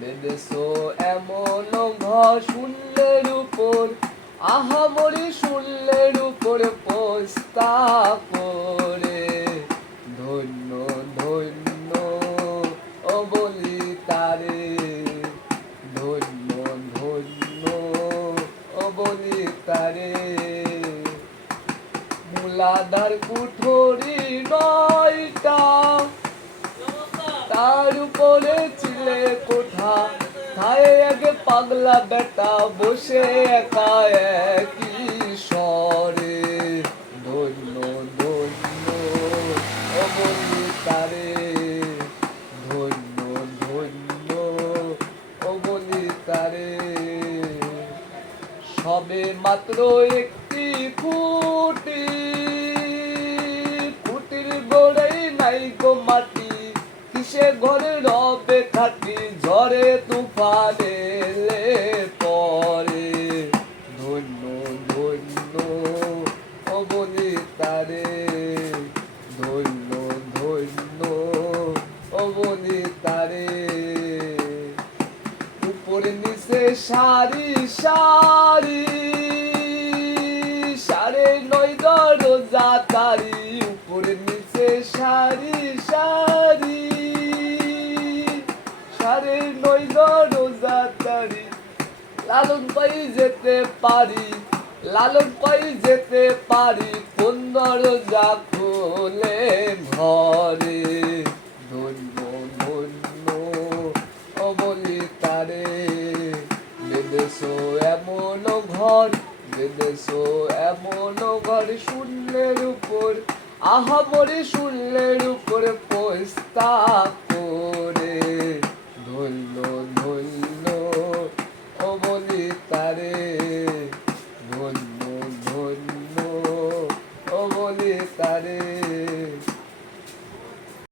বেঁধেছো এমন ঘর শূন্যের উপর, আহামরি শূন্যের উপর পোস্তা করে। ধন্য ধন্য ও বলি তারে, ধন্য ধন্য ও বলি তারে। মূলাধার কুঠরি নয়টা, তার উপরে চিলে কোঠা, খায় আগে পাগলা বেটা বসে একা একই স্বরে। ধন্য ধন্য ও বলি তারে, ধন্য ধন্য ও বলি তারে। সবে মাত্র একটি খুঁটি, খুঁটির গোড়াই নাই গো মাটি, কিসে ঘরে রবে খাটি, ঝড়ে তুফানে এলে পরে। ধন্য ধন্য ও বলি তারে, ধন্য ধন্য ও বলি তারে। উপরে নিচে সারি সারি, সাড়ে নয় দরজা তারি। উপরে নিচে সারি সারি, সাড়ে নয় দরজা তারি। লালন পাই যেতে পারি, লালন পাই যেতে পারি, কোন দরজা খোলে ঘরে। ধন্য ধন্য ও বলি তারে, বেঁধেছো এমন ঘর, বেঁধেছো এমন ঘর শূন্যের উপর, আহামরি শূন্যের উপর পোস্তা করে। ধন্য ধন্য ও বলি তারে, ধন্য ধন্য ও বলি তারে।